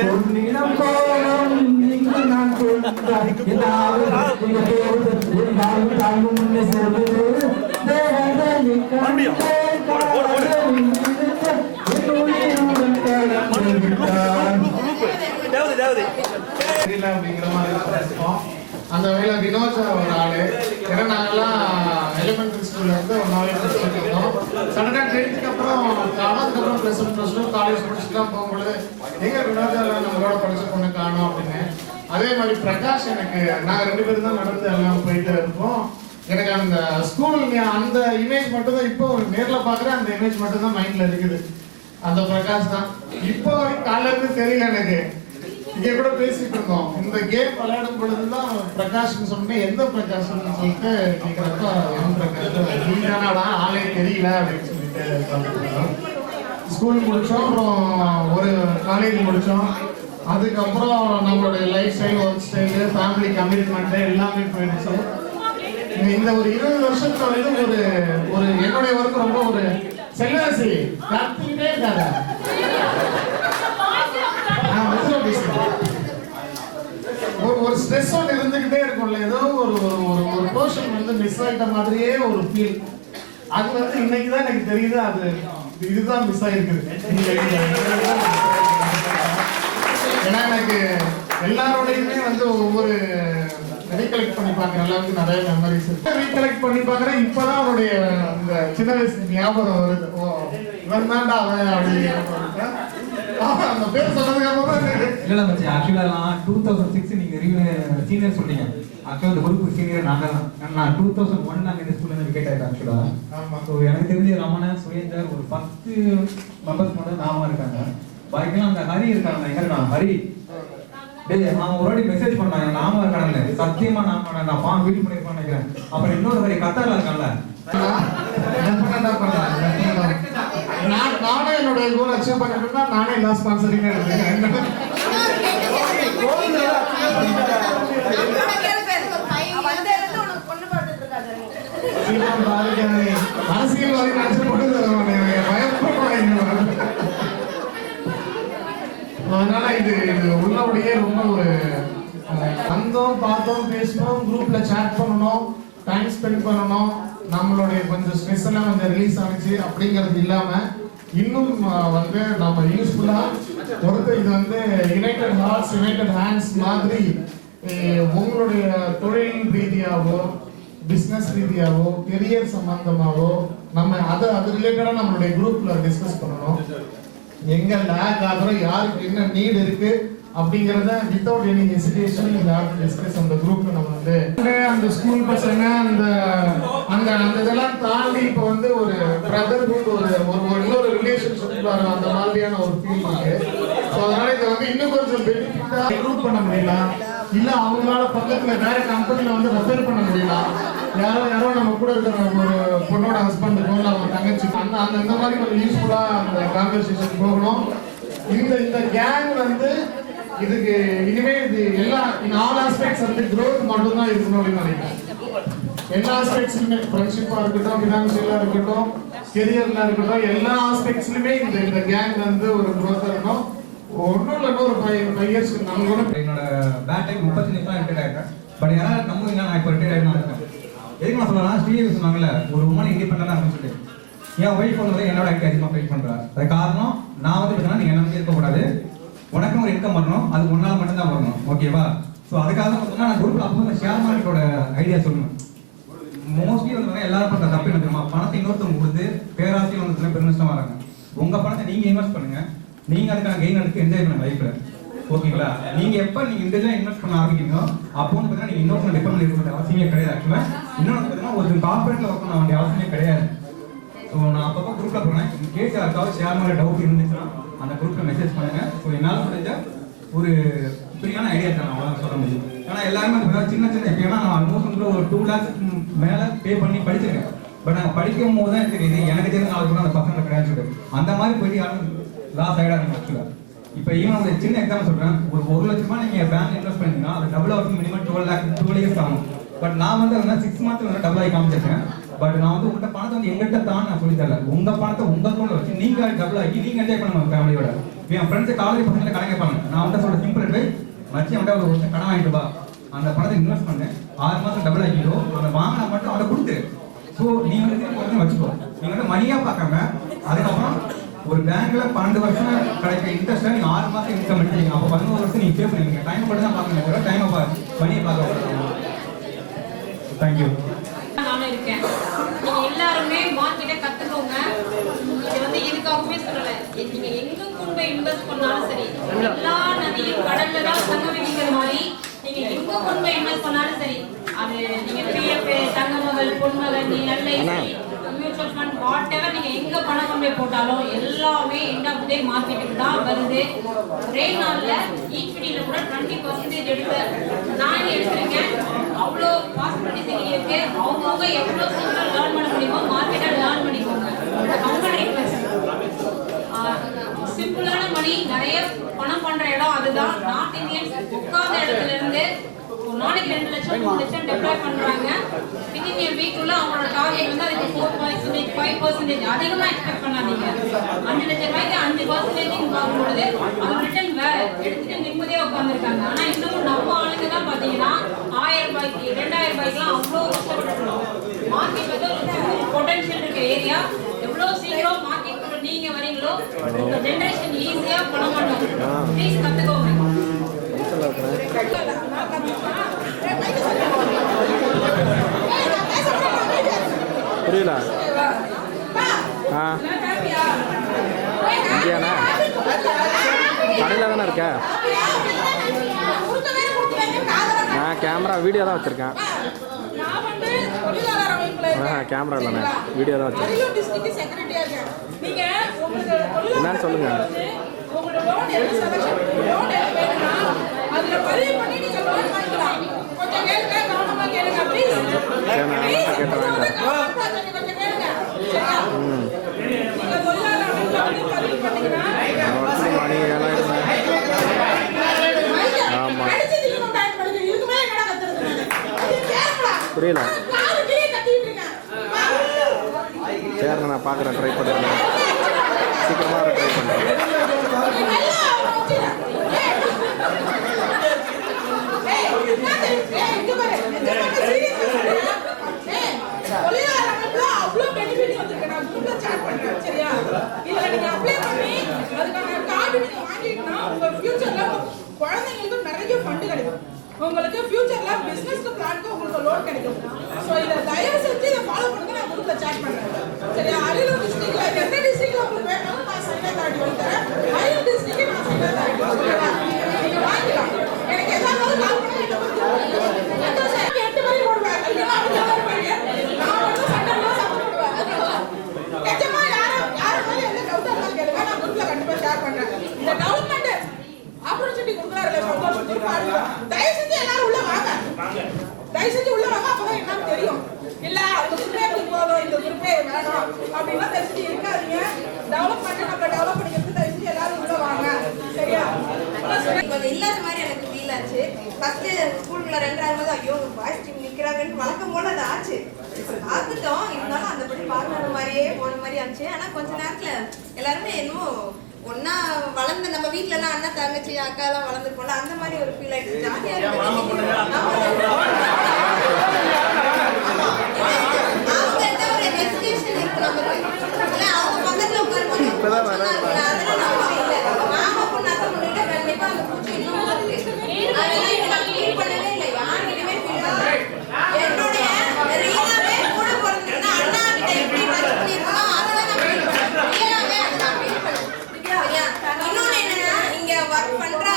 பொன்னினம் கோபம் இங்கு நான் கொண்டாய் எல்லாரும் தாங்கும் முன்னே சொல்வது தேவதை கண்ணே அப்படிங்கிற மாதிரி பேசுவோம். அந்த வகையில் வினோத் ஒரு ஆளு. ஏன்னா நாங்கெல்லாம் எலிமெண்டரி ஸ்கூல்ல இருந்து ஒரு நாள் படிச்சுருந்தோம். சடனாக 10th அப்புறம் அதுக்கப்புறம் +1 +2 காலேஜ் முடிச்சுட்டுலாம் போகும்போது எங்க வினோத் நம்மளோட படிச்ச பொண்ணு காணும் அப்படின்னு. அதே மாதிரி பிரகாஷ் எனக்கு நாங்கள் 2 பேரும் தான் நடந்து எல்லாம் போயிட்டு இருப்போம். எனக்கு அந்த ஸ்கூல் அந்த இமேஜ் மட்டும் தான் இப்போ நேரில் பார்க்குறேன். அந்த இமேஜ் மட்டும் தான் மைண்ட்ல இருக்குது. அந்த பிரகாஷ் தான் இப்போ காலையில இருந்து தெரியல எனக்கு. இங்க கூட பேசிட்டு இருந்தோம். இந்த கேம் விளையாடும் பொழுதுதான் பிரகாஷ்னு சொன்னேன். எந்த பிரகாஷ்னு சொல்லிட்டு கேட்கிறப்ப பிரகாஷ் நீதானாடா ஆளே தெரியல அப்படின்னு சொல்லிட்டு ஸ்கூல் முடிச்சோம். அப்புறம் ஒரு காலேஜ் முடிச்சோம். அதுக்கப்புறம் நம்மளுடைய life style, work style, family commitment எல்லாமே போயிடுச்சு. இந்த ஒரு 20 வருஷத்துல வந்து ஒரு என்னுடைய ஒர்க் ரொம்ப ஒரு செல்வாசி கத்திக்கிட்டே இருக்காங்க. ஒரு ஸ்ட்ரெஸ் ஒன்று இருந்துகிட்டே இருக்கும்ல. ஏதோ ஒரு போர்ஷன் வந்து மிஸ் ஆயிட்ட மாதிரியே ஒரு ஃபீல். அது வந்து இன்னைக்கு தான் எனக்கு தெரியுது. அது இதுதான் மிஸ் ஆயிருக்குது. ஏன்னா எனக்கு எல்லாரோடையுமே வந்து ஒவ்வொரு ரீகலெக்ட் பண்ணி பார்க்குற அளவுக்கு நிறைய மெமரிஸ் ரீகலெக்ட் பண்ணி பார்க்குறேன். இப்போதான் அவருடைய இந்த சின்ன வயசு ஞாபகம் வருது. ஓ இவன் தான்டா அவன் அப்படின்னு அந்த பேர் சொன்னதுக்கு அப்புறம் இல்ல மச்சி ஆக்சுவலா 2006 நீங்க சீனியர் சொன்னீங்க. ஆக்சுவலா இந்த குரூப் சீனியர் நாங்க தான். நான் 2001 நாங்க இந்த ஸ்கூல்ல இருந்து விக்கெட் ஆயிட்டேன் ஆக்சுவலா. ஸோ எனக்கு தெரிஞ்ச ரமணன், சுரேந்தர் ஒரு 10 மெம்பர்ஸ் மட்டும் நாம இருக்காங்க. பாக்கிலாம் அந்த ஹரி இருக்காங்க. எங்க இருக்கான் ஹரி? டேய் நான் ஒரு வாட்டி மெசேஜ் பண்ணாங்க நாம இருக்கானே. சத்தியமா நாம நான் ஃபார்ம் ஃபீல் பண்ணிருப்பான்னு நினைக்கிறேன். அப்புறம் இன்னொரு ஹரி கத்தார்ல இருக்கான்ல. நானே என்னுடைய கோல் அச்சீவ் பண்ணிட்டேன்னா நானே எல்லா ஸ்பான்சரிங் எடுத்துக்கிறேன். அரசியல்வாதி நினைச்சு போட்டு அதனால இது உள்ளபடியே ரொம்ப ஒரு வந்தோம், பார்த்தோம், பேசணும், குரூப்ல சேட் பண்ணணும், டைம் ஸ்பெண்ட் பண்ணணும், நம்மளுடைய கொஞ்சம் ஸ்ட்ரெஸ் எல்லாம் கொஞ்சம் ரிலீஸ் ஆனிச்சு அப்படிங்கிறது இல்லாம இன்னும் வந்து நம்ம யூஸ்ஃபுல்லா ஒருத்தர் இது வந்து யுனைடெட் ஹார்ட்ஸ் யுனைடெட் ஹேண்ட்ஸ் மாதிரி உங்களுடைய தொழில் ரீதியாவோ பிஸ்னஸ் ரீதியாவோ கெரியர் சம்பந்தமாவோ நம்ம அது ரிலேட்டடா நம்மளுடைய குரூப்ல டிஸ்கஸ் பண்ணணும். எங்க லேக் ஆகிறோம், யாருக்கு என்ன நீட் இருக்கு அப்படிங்கறத without any hesitation you have to discuss அந்த குரூப்ல. நம்ம வந்து அந்த ஸ்கூல் பசங்க அந்த அந்த அந்த இதெல்லாம் தாண்டி இப்போ வந்து ஒரு பிரதர்ஹுட் ஒரு இன்னொரு ரிலேஷன்ஷிப் அந்த மாதிரியான ஒரு ஃபீல் இருக்கு. ஸோ அதனால இதை வந்து இன்னும் கொஞ்சம் பெனிஃபிட்டா இம்ப்ரூவ் பண்ண முடியலாம். இல்ல அவங்களால பக்கத்துல வேற கம்பெனில வந்து ரெஃபர் பண்ண முடியலாம். யாரோ நம்ம கூட இருக்கிற ஒரு பொண்ணோட ஹஸ்பண்டுக்கோ இல்லை அவங்க தங்கச்சி அந்த இந்த மாதிரி கொஞ்சம் யூஸ்ஃபுல்லா அந்த கான்வர்சேஷன் போகணும். இந்த கேங் வந்து இதுக்கு இனிமே இது எல்லா ஆல் ஆஸ்பெக்ட்ஸ் வந்து growth மட்டும் தான் இருக்கணும் அப்படின்னு நினைக்கிறேன். எல்லா ஆஸ்பெக்ட்ஸ்லுமே ஃப்ரெண்ட்ஷிப்பா இருக்கட்டும், ஃபினான்ஷியலா இருக்கட்டும், கெரியர்ல இருக்கட்டும், எல்லா ஆஸ்பெக்ட்ஸ்லுமே இந்த கேங் வந்து ஒரு growth இருக்கணும். ஒன்றும் இல்லை ஒரு 5 years நம்ம கூட என்னோட பேட் டைம் 30 நிமிஷம் ரிட்டையர் ஆயிட்டேன். பட் யாராவது நம்ம நான் இப்போ ரிட்டையர் ஆகிட்டு இருக்கேன். எதுக்கு நான் சொல்லலாம், ஸ்ரீதேவி சொன்னாங்கல்ல ஒரு உமன் இண்டிபெண்டா அப்படின்னு சொல்லிட்டு. என் ஒய்ஃப் வந்து என்னோட ஆக்டிவ் அதிகமாக ஃபைட் பண்றா. அது காரணம் நான் வந்து பார்த்தீங்கன்னா நீங்க என்ன இருக்கக்கூடாது, உனக்கும் ஒரு இன்கம் வரணும், அது ஒன்னால மட்டும்தான் வரணும், ஓகேவா? ஸோ அதுக்காக பார்த்தீங்கன்னா நான் குரூப்ல அப்போ ஷேர் மார்க்கெட்டோட ஐடியா சொல்லணும். மோஸ்ட்லி வந்து எல்லாரும் பண்ணுற தப்பு என்ன தெரியுமா, பணத்தை இன்னொருத்தவங்க கொடுத்து பேராசையில் வந்து பெருமிஷ்டம் வராங்க. உங்க பணத்தை நீங்க இன்வெஸ்ட் பண்ணுங்க, நீங்க அதுக்கான கெயின் எடுத்து என்ஜாய் பண்ணுங்க லைஃப்ல. ஓகேங்களா? நீங்க எப்ப நீங்க இண்டிவிஜுவலா இன்வெஸ்ட் பண்ண ஆரம்பிக்கிறீங்களோ அப்போ வந்து பார்த்தீங்கன்னா நீங்க இன்னொரு டிபெண்ட் இருக்க வேண்டிய அவசியமே கிடையாது. ஆக்சுவலா இன்னொன்று பார்த்தீங்கன்னா ஒரு கார்பரேட்ல ஒர்க் பண்ண வேண்டிய அவசியமே கிடையாது. ஸோ நான் அப்பப்போ குரூப்ல போறேன். இந்த கேஸ் யாருக்காவது ஷேர் மாதிரி டவுட் இருந்துச்சுன்னா அந்த குரூப்ல மெசேஜ் பண்ணுங்க. ஸோ என்னால் முடிஞ்ச ஒரு ஃப்ரீயான ஐடியா தான் அவ்வளோ சொல்ல முடியும். ஏன்னா எல்லாருமே சின்ன சின்ன எப்படின்னா நான் ஆல்மோஸ்ட் வந்து ஒரு 2 lakhs மேலே பே பண்ணி படிச்சிருக்கேன். பட் நான் படிக்கும் போது தான் தெரியுது எனக்கு தெரிஞ்ச நாலு கூட அந்த பசங்களை கிடையாது சொல்லிட்டு அந்த மாதிரி போயிட்டு யாரும் லாஸ் ஆகிடாதீங்க. ஆக்சுவலாக இப்போ ஈவன் ஒரு சின்ன எக்ஸாம்பிள் சொல்கிறேன். ஒரு 1 லட்ச ரூபாய் நீங்கள் பேங்க் இன்வெஸ்ட் பண்ணீங்கன்னா அது டபுள் ஆகும். மினிமம் 12 years ஆகும். பட் நான் வந்து 6 months வந்து டபுள் ஆகி காமிச்சிருக்கேன். பட் நான் வந்து உங்கள்கிட்ட பணத்தை வந்து எங்கிட்ட தான் நான் சொல்லி தரல. உங்க பணத்தை உங்க அக்கௌண்ட்ல வச்சு நீங்க டபுள் ஆகி நீங்க என்ஜாய் பண்ணுங்க ஃபேமிலியோட. என் ஃப்ரெண்ட்ஸ் காலேஜ் பசங்களை கடன் கேட்பாங்க. நான் வந்து சொல்ற சிம்பிள் அட்வைஸ் மச்சி அவன்கிட்ட ஒரு வருஷம் கடன் வாங்கிட்டு வா, அந்த பணத்தை இன்வெஸ்ட் பண்ணு, 6 மாதம் டபுள் ஆகிடும், அந்த வாங்கினா மட்டும் அவனை கொடுத்து. ஸோ நீ வந்து வச்சுக்கோ. நீங்க வந்து மணியா பார்க்காம அதுக்கப்புறம் ஒரு பேங்க்ல 12 வருஷம் கிடைக்கிற இன்ட்ரெஸ்ட்டை நீங்க 6 மாதம் இன்கம் எடுத்தீங்க. அப்போ 11 வருஷம் நீங்க சேவ் பண்ணுவீங்க. டைம் மட்டும் தான் பார்க்கணும், டைமை மணியை பார்க்க. தேங்க்யூ. நானும் இருக்கேன். நீங்க எல்லாருமே மார்க்கெட்டை கத்துக்கோங்க. இது வந்து எதுக்காகவுமே சொல்லல. நீங்க எங்க கொண்டு போய் இன்வெஸ்ட் பண்ணாலும் சரி, எல்லா நதியும் கடல்ல தான் சங்கமிக்கிற மாதிரி நீங்க எங்க கொண்டு போய் இன்வெஸ்ட் பண்ணாலும் சரி, அது நீங்க பிஎஃப், தங்க மகள், பொன்மகள், நீ நல்ல மியூச்சுவல் ஃபண்ட், வாட் எவர் நீங்க எங்க பணம் கொண்டு போய் போட்டாலும் எல்லாமே எண்ட் ஆஃப் டே மார்க்கெட்டுக்கு தான் வருது. ஒரே நாள்ல ஈக்விட்டியில கூட 20% எடுத்து நான் எடுத்திருக்கேன். அவ்வளோ பாசிபிலிட்டிஸ் இருக்கு. அவங்கவுங்க எவ்வளோ சீக்கிரம் லேர்ன் பண்ண முடியுமோ மார்க்கெட்டை லேர்ன் பண்ணிக்கோங்க. அவங்க ரிக்வெஸ்ட் சிம்பிளான மணி நிறைய பணம் பண்ற இடம் அதுதான். நார்த் இந்தியன்ஸ் உட்கார்ந்த இடத்துல இருந்து ஒரு நாளைக்கு 2 லட்சம் 3 லட்சம் டெப்ளாய் பண்றாங்க. வித்தின் a week உள்ள அவங்களோட டார்கெட் வந்து அதுக்கு 4%, 5% அதிகமா எக்ஸ்பெக்ட் பண்ணாதீங்க. 5 லட்சம் ரூபாய்க்கு 5% பார்க்கும்போது அது ரிட்டர்ன் வேற எடுத்துட்டு நிம்மதியா உட்கார்ந்துருக்காங்க. ஆனா இன்னும் நம்ம ஆளுங்க தான் பாத்தீங்கன்னா 1000 ரூபாய்க்கு 2000 ரூபாய்க்குலாம் அவ்வளோ கஷ்டப்பட்டுருக்கோம். மார்க்கெட் வந்து ஒரு பொட்டன்ஷியல் இருக்க ஏரியா. எவ்வளவு சீக்கிரம் மார்க்கெட் கூட நீங்க வரீங்களோ இந்த ஜெனரேஷன் ஈஸியா பணம் பண்ணும். ப்ளீஸ் கத்துக்கோங்க. புரியல? இந்தியானா கடையில் தானே இருக்க? நான் கேமரா வீடியோ தான் வச்சுருக்கேன். கேமரா இல்லைண்ணே, வீடியோ தான் வச்சுருக்கேன். என்னன்னு சொல்லுங்க. மணி ஆமா புரியல. சரிண்ணா நான் பார்க்குறேன், ட்ரை பண்ணுறேன், சீக்கிரமாக ட்ரை பண்ணுறேன். குழந்தைங்களுக்கு நிறைய ஃபண்ட் கிடைக்கும். உங்களுக்கு ஃபியூச்சர்ல பிசினஸ்க்கு பிளானுக்கு உங்களுக்கு லோன் கிடைக்கும். சோ இத தயவு செஞ்சு இத ஃபாலோ பண்ணுங்க. நான் குரூப்ல சாட் பண்றேன். சரியா? அரியலூர் டிஸ்ட்ரிக்ட்ல எந்த டிஸ்ட்ரிக்ட்ல உங்களுக்கு வேணாலும் நான் சைனா கார்டு வாங்கி தரேன். அரியலூர் டிஸ்ட்ரிக்ட் நான் சைனா கார்டு வாங்குறேன். நீங்க வாங்கிக்கலாம். எனக்கு ஏதாவது கால் பண்ணி என்ன பண்ணுங்க. அந்த சைடு 8 மணி போடுவேன். இல்லனா அவங்க வருவாங்க. நான் வந்து சண்டேல சப்போர்ட் பண்ணுவேன். நிஜமா யார மாதிரி என்ன டவுட் இருந்தாலும் கேளுங்க. நான் குரூப்ல கண்டிப்பா ஷேர் பண்றேன். இந்த டெவலப்மென்ட் ஆப்பர்ச்சுனிட்டி கொடுக்குறாருல சந்தோஷம் கொடுப்பாரு. தயவு செஞ்சு எல்லாரும் உள்ள வாங்க. தயவு செஞ்சு உள்ள வாங்க. அப்பதான் என்னன்னு தெரியும். இல்ல அந்த குரூப்பே போதும், இந்த குரூப்பே வேணும் அப்படின்னா தயவு செஞ்சு இருக்காதீங்க. டெவலப்மெண்ட் நம்ம டெவலப் பண்ணிக்கிறது தயவு செஞ்சு எல்லாரும் உள்ள வாங்க. சரியா? கொஞ்சம் இல்லாத மாதிரி எனக்கு ஃபீல் ஆச்சு. ஃபர்ஸ்ட் ஸ்கூலுக்குள்ள 2ஆவது ஐயோ பாய்ஸ் டீம் நிக்கிறாங்கன்னு வழக்கம் போல அது ஆச்சு. பார்த்துட்டோம். இருந்தாலும் அந்த படி பார்க்கற மாதிரியே போன மாதிரி ஆச்சு. ஆனா கொஞ்ச நேரத்துல எல்லாருமே என்னமோ ஒன்னா வளர்ந்து நம்ம வீட்டுல எல்லாம் அண்ணா தங்கச்சி அக்கா எல்லாம் வளர்ந்துருப்போம்ல அந்த மாதிரி ஒரு ஃபீல் ஆயிடுச்சு. ஜாலியா இருக்கு. அவங்க எந்த ஒரு எஜுகேஷன் இருக்கு நமக்கு இல்ல. அவங்க பக்கத்துல உட்காரும்போது அதெல்லாம் நமக்கு இல்லை. மாமா பொண்ணு அத்தை பொண்ணுகிட்ட கண்டிப்பா அந்த பூச்சி இன்னும் வருது. அதெல்லாம் இங்க நான் ஃபீல் பண்ணவே இல்லை. யாருக்கிட்டயுமே ஃபீல் பண்ணல. என்னுடைய ரீனாவே கூட பிறந்திருந்தா அண்ணா கிட்ட எப்படி டச் பண்ணிருக்கோம் அதெல்லாம் நான் ஃபீல் பண்ணேன். ரீனாவே அதை நான் ஃபீல் பண்ணேன். இன்னொன்னு என்னன்னா இங்க ஒர்க் பண்ற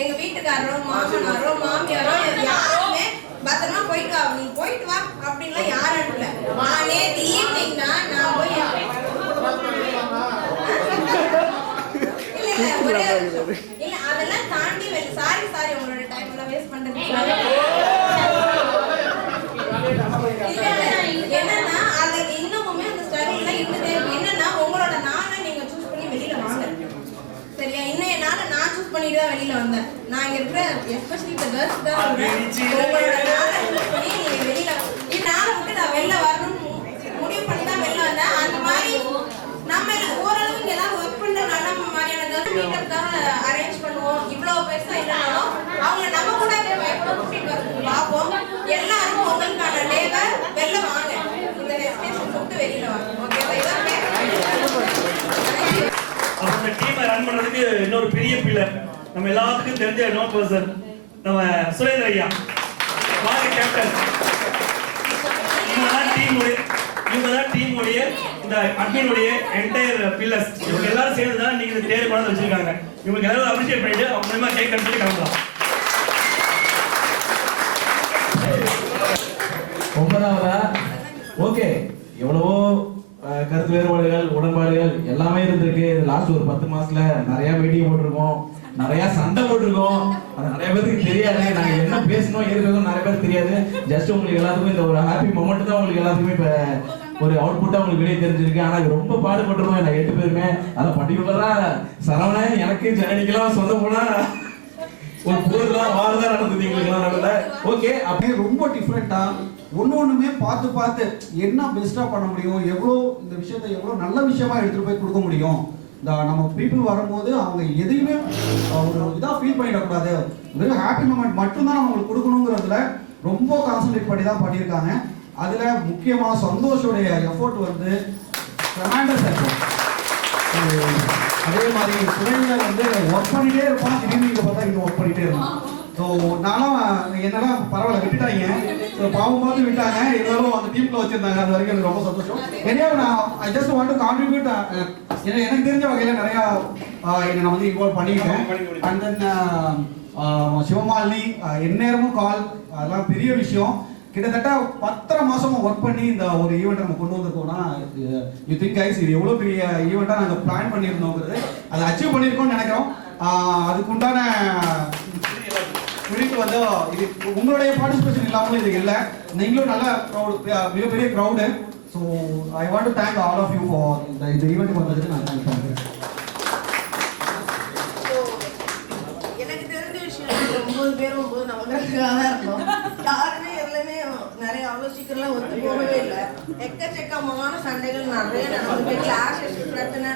எங்க வீட்டுக்காரரோ மாமனாரோ மாமியாரோ யாருமே பத்திரமா போயிட்டு வா நீ போயிட்டு வா அப்படின்லாம் யாரும் அனுப்பல. நானே ஈவினிங் தான் நான் போய் இல்ல ஒரே இல்ல அதெல்லாம் தாண்டி சாரி உங்களோட டைம் எல்லாம் வேஸ்ட் பண்றது என்னன்னா அது இன்னுமே அந்த ஸ்ட்ரகிள்ல இருந்துட்டே இருக்கு. என்னன்னா உங்களோட நாளை நீங்க சூஸ் பண்ணி வெளியில வாங்க சரியா. இன்னைய நாளை நான் சூஸ் பண்ணிட்டு தான் வெளியில வந்தேன். நான் இங்க இருக்கிற எஸ்பெஷலி இந்த கேர்ள்ஸ் தான் உங்களோட நாளை சூஸ் பண்ணி நீங்க வெளியில இந்த நாளை விட்டு நான் வெளில வரணும்னு முடிவு பண்ணி தான் வெளில வந்தேன். அந்த மாதிரி நம்ம ஓரளவு இங்க எல்லாம் ஒர்க் பண்றதுனால நம்ம மாதிரியான கேர்ள்ஸ் மீட்டப்காக அரேஞ்ச் பண்ணுவோம். இவ்வளவு பைசா இல்லைனாலும் அவங்க நம்ம கூட பயப்பட கூட்டிட்டு வரதுக்கு பார்ப்போம். எல்லாரும் உங்களுக்கான டேவை வெளில வாங்க. இந்த ரெஸ்பிரேஷன் விட்டு வெளியில வாங்க. ஓகேவா? இதான் அந்த டீமை ரன் பண்றதுக்கு இன்னொரு பெரிய பில்லர் நம்ம எல்லாத்துக்கும் தெரிஞ்ச நோ பர்சன் நம்ம சுரேந்திர ஐயா வாங்க கேப்டன். இவங்க தான் டீமுடைய இந்த அட்மினுடைய என்டையர் பில்லர்ஸ். இவங்க எல்லாரும் சேர்ந்து தான் நீங்க இந்த தேர்வு கொண்டு வச்சிருக்காங்க. இவங்களுக்கு எல்லாரும் அப்ரிஷியேட் பண்ணிட்டு அவங்க மூலமா கேக் கட் கிளம்பலாம். 9வதா ஓகே எவ்வளவோ கருத்து வேறுபாடுகள் உடன்பாடுகள் எல்லாமே இருந்திருக்கு. லாஸ்ட் ஒரு 10 மாசத்துல நிறைய மீட்டிங் போட்டிருக்கோம், நிறைய சண்டை போட்டிருக்கோம். அது நிறைய பேருக்கு தெரியாது. நாங்க என்ன பேசணும் இருக்கிறதும் நிறைய பேருக்கு தெரியாது. ஜஸ்ட் உங்களுக்கு எல்லாத்துக்கும் இந்த ஒரு ஹாப்பி மொமெண்ட் தான் உங்களுக்கு எல்லாத்துக்குமே இப்ப ஒரு அவுட்புட்டா உங்களுக்கு வெளியே தெரிஞ்சிருக்கு. ஆனா இது ரொம்ப பாடுபட்டுருவோம் நாங்க 8 பேருமே. அதான் பர்டிகுலரா சரவணன் எனக்கு ஜனனிக்கெல்லாம் சொந்த போனா ஒரு போர்லாம் வாரதான் நடந்தது எங்களுக்குலாம் நடக்கல. ஓகே அப்படியே ரொம்ப டிஃப்ரெண்டா ஒண்ணுமே பார்த்து என்ன பெஸ்டா பண்ண முடியும், எவ்வளோ இந்த விஷயத்தை எவ்வளோ நல்ல விஷயமா எடுத்துட்டு போய் கொடுக்க முடியும். இந்த நம்ம பீப்புள் வரும்போது அவங்க எதையுமே ஒரு இதாக ஃபீல் பண்ணிடக்கூடாது, வெறும் ஹாப்பி மூமெண்ட் மட்டும்தான் அவங்களுக்கு கொடுக்கணுங்கிறதுல ரொம்ப கான்சன்ட்ரேட் பண்ணி தான் பண்ணியிருக்காங்க. அதில் முக்கியமாக சந்தோஷோடைய எஃபோர்ட் வந்து ட்ரெமெண்டஸ் எஃபோர்ட். அதே மாதிரி துறையில் வந்து ஒர்க் பண்ணிட்டே இருப்பான், திடீர்னு இதை பார்த்தா இங்கே ஒர்க் பண்ணிட்டே இருப்பான். ஸோ நானும் என்னெல்லாம் பரவாயில்ல விட்டுட்டாங்க, ஸோ பாவம் பார்த்து விட்டாங்க, இருந்தாலும் அந்த டீமில் வச்சுருந்தாங்க. அது வரைக்கும் எனக்கு ரொம்ப சந்தோஷம். என்னையா நான் I just want to contribute. எனக்கு தெரிஞ்ச வகையில் நிறையா என்னை நான் வந்து இன்வால்வ் பண்ணிக்கிட்டேன். அண்ட் தென் சிவமாலினி எந்நேரமும் கால், அதெல்லாம் பெரிய விஷயம். கிட்டத்தட்ட 10 மாசமா ஒர்க் பண்ணி இந்த ஒரு ஈவெண்ட் நம்ம கொண்டு வந்திருக்கோம்னா யூ திங்க் கைஸ் இது எவ்வளோ பெரிய ஈவெண்ட்டாக நாங்கள் பிளான் பண்ணியிருந்தோங்கிறது அதை அச்சீவ் பண்ணியிருக்கோம்னு நினைக்கிறோம். அதுக்குண்டான குறிப்பு வந்து இது உங்களுடைய பார்ட்டிசிபேஷன் இல்லாமல் இது இல்லை. நீங்களும் நல்ல க்ரௌடு, மிகப்பெரிய crowd. So I want to thank all of you for இந்த ஈவெண்ட்டுக்கு வந்ததுக்கு நான் தேங்க் பண்ணுறேன். எனக்கு தெரிஞ்ச விஷயம் 9 பேரும் 9 நவகிரகங்களாக தான் இருந்தோம். யாருமே எதுலையுமே நிறைய ஆலோசிக்கலாம் ஒத்து போகவே இல்லை. எக்கச்சக்கமான சண்டைகள் நிறைய நடந்துட்டு, கிளாஷஸ், பிரச்சனை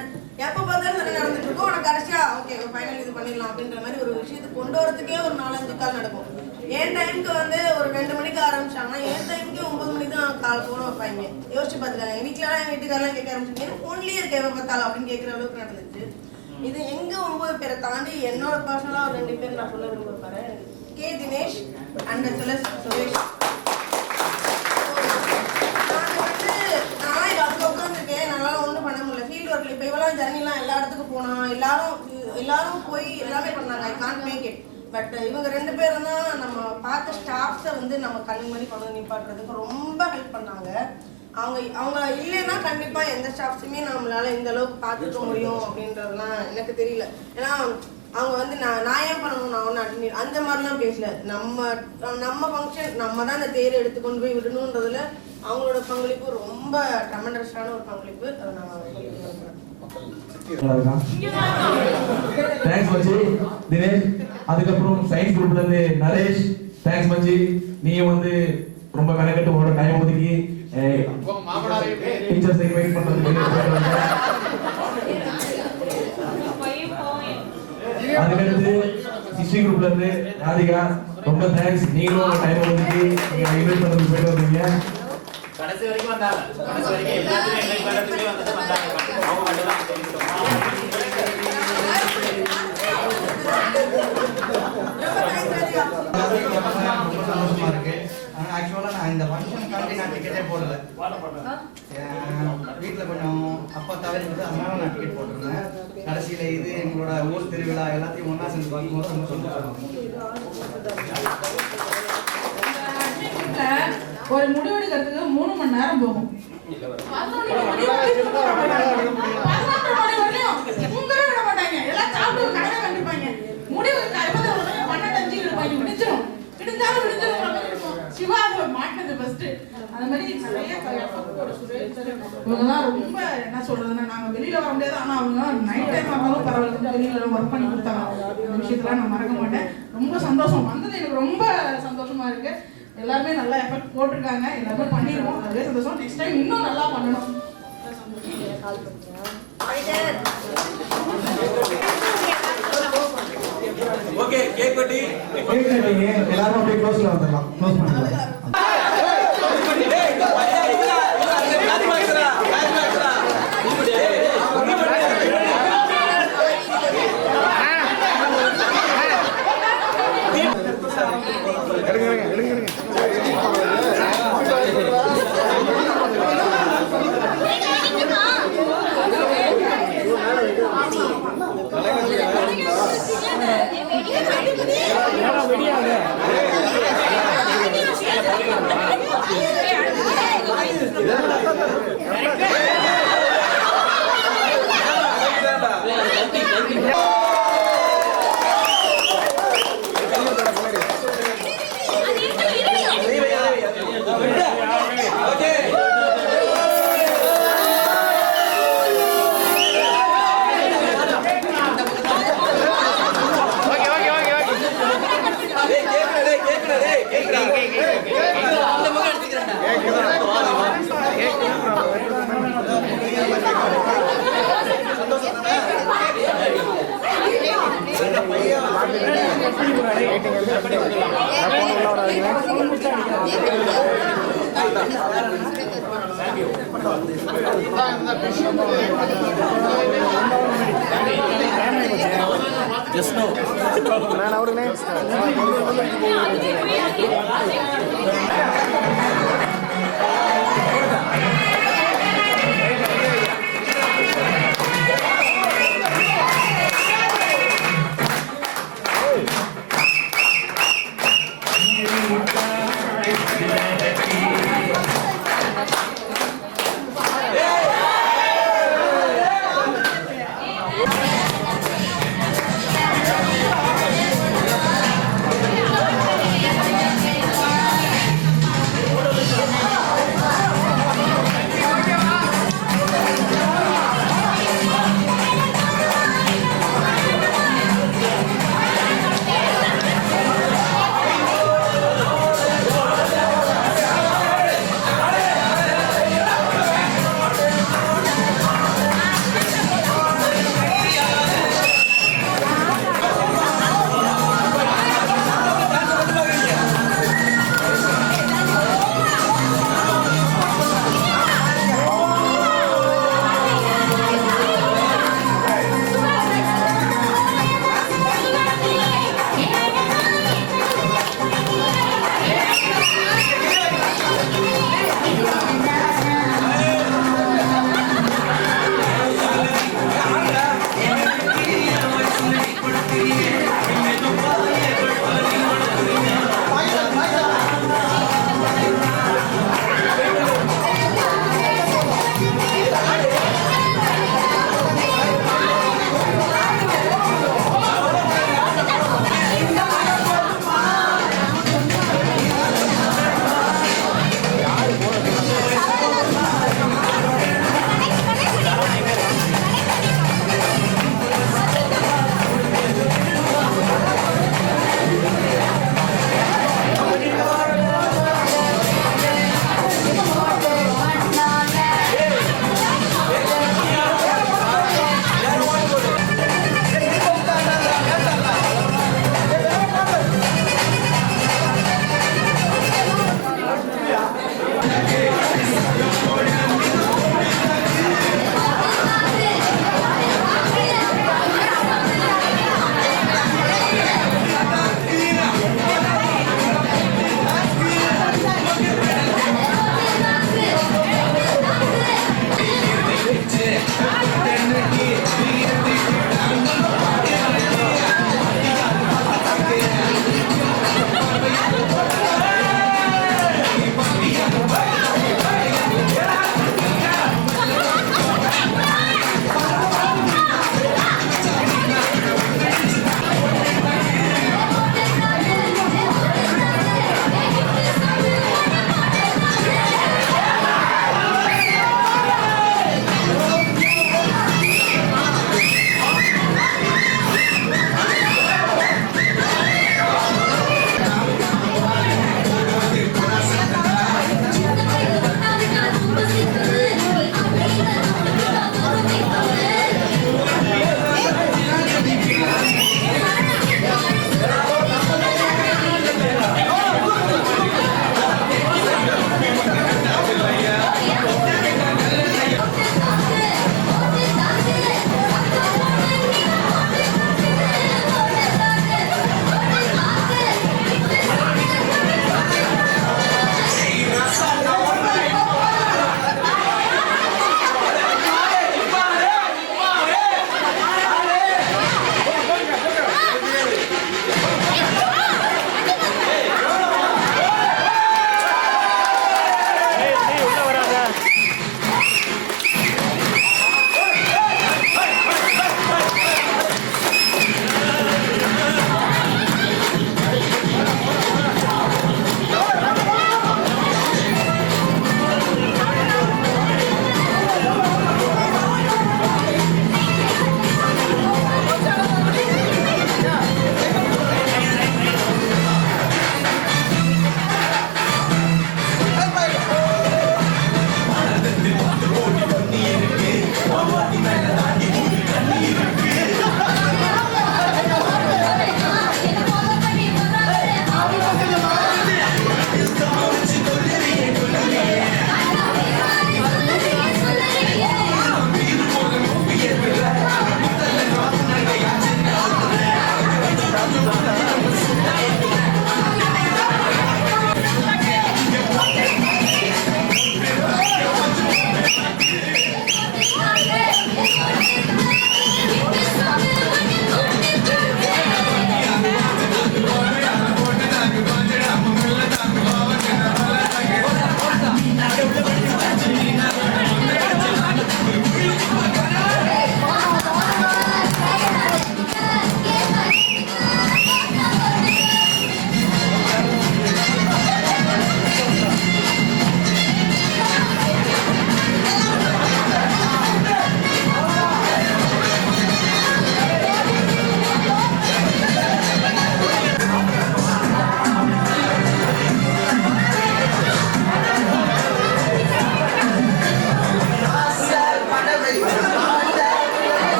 எப்போ பார்த்தாலும் சண்டை நடந்துட்டு இருக்கோம். ஆனால் கடைசியா ஓகே ஃபைனல் இது பண்ணிடலாம் அப்படின்ற மாதிரி ஒரு விஷயத்தை கொண்டு வரதுக்கே ஒரு 4-5 கால் நடக்கும். என் டைமுக்கு வந்து ஒரு 2 மணிக்கு ஆரம்பிச்சாங்கன்னா என் டைமுக்கு 9 மணிக்கு தான் கால் போன வைப்பாங்க. யோசிச்சு பார்த்துக்காங்க. என் வீட்டிலலாம் என் வீட்டுக்காரெல்லாம் கேட்க ஆரம்பிச்சாங்க, ஏன்னா ஃபோன்லேயே இருக்க எப்போ பார்த்தாலும் அப்படின்னு கேட்குற அளவுக்கு நடந்துச்சு. இது எங்க 9 பேரை தாண்டி என்னோட பர்சனலா ஒரு 2 பேர் நான் சொல்ல விரும்புறேன். K Dinesh and Suresh. நான் அங்கே உட்காந்துருக்கேன், நல்லா ஒன்றும் பண்ண முடியல. ஃபீல்டு ஒர்க்கில் இப்போ இவ்வளோ ஜர்னிலாம் எல்லா இடத்துக்கும் போனோம், எல்லாரும் போய் எல்லாமே பண்ணாங்க. I can't make it. But இவங்க 2 பேரும் தான் நம்ம பார்த்த ஸ்டாஃப்ஸை வந்து நம்ம கண்ணு மாதிரி கொண்டு நிப்பாட்டுறதுக்கு ரொம்ப ஹெல்ப் பண்ணாங்க. அவங்க இல்லைன்னா கண்டிப்பா எந்த ஸ்டாஃப்ஸுமே நம்மளால இந்த அளவுக்கு பார்த்துக்க முடியும் அப்படின்றதுலாம் எனக்கு தெரியல. ஏன்னா அவங்க வந்து நான் ஏன் பண்ணணும், நான் ஒன்று அட்டெண்ட் அந்த மாதிரிலாம் பேசல. நம்ம ஃபங்க்ஷன் நம்ம தான் இந்த தேர் எடுத்து கொண்டு போய் விடணுன்றதுல அவங்களோட பங்களிப்பு ரொம்ப ட்ரெமெண்டஸான ஒரு பங்களிப்பு. அதை நான் தேங்க்ஸ் மச்சி தினேஷ். அதுக்கப்புறம் சயின்ஸ் குரூப்ல இருந்து நரேஷ். தேங்க்ஸ் மச்சி, நீயும் வந்து ரொம்ப மெனக்கட்டு ஓட டைம் ஒதுக்கி டீச்சர்ஸ் இன்வைட் பண்றது. அதுக்கடுத்து ஹிஸ்டரி குரூப்ல இருந்து ராதிகா, ரொம்ப தேங்க்ஸ். நீங்களும் டைம் ஒதுக்கி நீங்க இன்வைட் பண்றதுக்கு போயிட்டு வந்தீங்க. கடைசி வரைக்கும் வந்தாங்க. கடைசி வரைக்கும் எல்லாத்தையும் இன்வைட் பண்றதுக்கு வந்தாங்க. அவங்க மட்டும் தான் சந்தோஷமா இருக்கு. ஆனால் ஆக்சுவலாக நான் இந்த ஃபங்க்ஷனுக்காண்டி நான் டிக்கெட்டே போடல. வீட்டில் கொஞ்சம் அப்பா தவறி வந்து அதனால நான் டிக்கெட் போட்டிருந்தேன். கடைசியில் இது வந்து எங்களோட ஊர் திருவிழா எல்லாத்தையும் ஒன்றா சேர்ந்து பார்க்கும்போது ரொம்ப சந்தோஷம். ஒரு முடிவெடுக்கிறதுக்கு 3 மணி நேரம் போகும். 11 மணி வரையும் தூங்கவே விட மாட்டாங்க. எல்லாம் சாப்பிட்டு கடையை கண்டிப்பாங்க. முடிவு 12:05 இருப்பாங்க. விடிஞ்சிடும். விடிஞ்சாலும் இருக்கும். சிவா அதை மாட்டினது பெஸ்ட். அந்த மாதிரி நிறைய இவங்கெல்லாம் ரொம்ப என்ன சொல்றதுன்னா நாங்க வெளியில வர முடியாது. ஆனா அவங்க நைட் டைம் ஆனாலும் பரவாயில்ல வெளியில ஒர்க் பண்ணி கொடுத்தாங்க. அந்த விஷயத்தெல்லாம் நான் மறக்க மாட்டேன். ரொம்ப சந்தோஷம் வந்தது எனக்கு ரொம்ப சந்தோஷமா இருக்கு. எல்லாருமே நல்லா எஃபர்ட் போட்டிருக்காங்க. எல்லாருமே பண்ணிருக்கோம். அதே சந்தோஷம். நெக்ஸ்ட் டைம் இன்னும் நல்லா பண்ணணும். ஓகே கேக் வெட்டி எல்லாரும் அப்படியே க்ளோஸ்ல வந்துடலாம். க்ளோஸ் பண்ணிடலாம். Just know. Man,